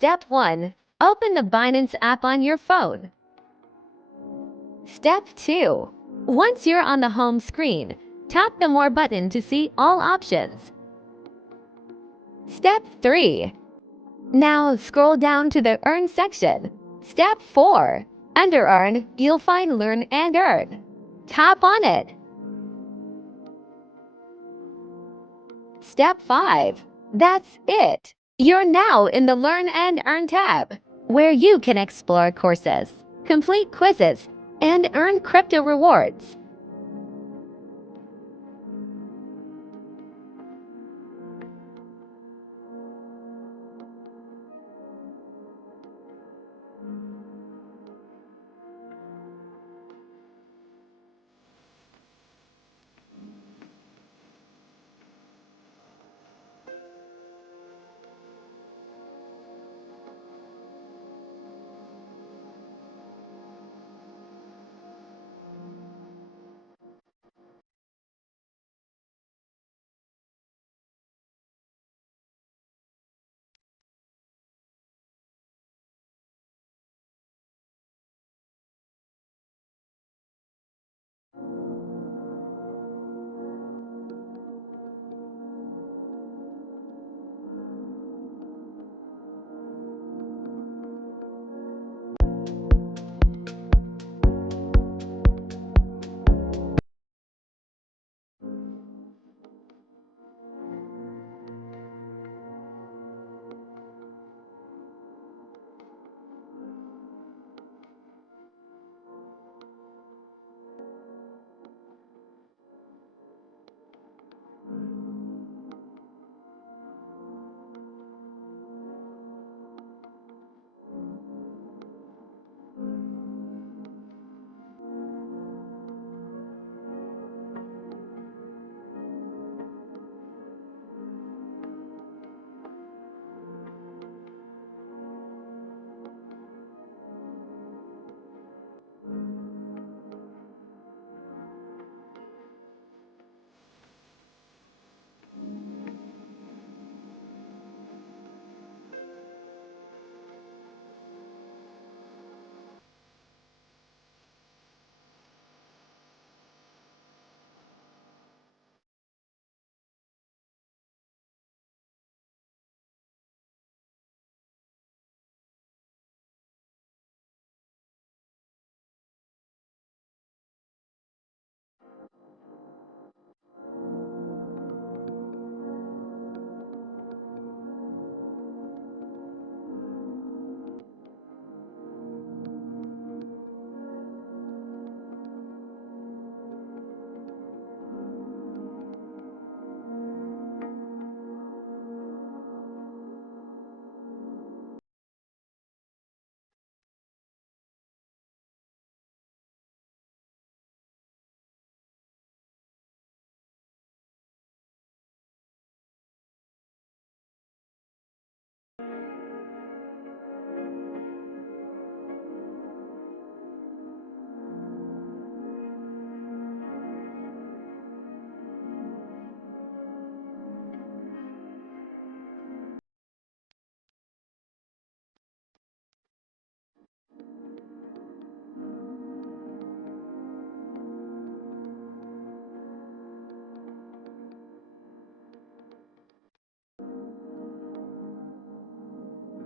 Step 1. Open the Binance app on your phone. Step 2. Once you're on the home screen, tap the More button to see all options. Step 3. Now scroll down to the Earn section. Step 4. Under Earn, you'll find Learn and Earn. Tap on it. Step 5. That's it. You're now in the Learn and Earn tab, where you can explore courses, complete quizzes, and earn crypto rewards.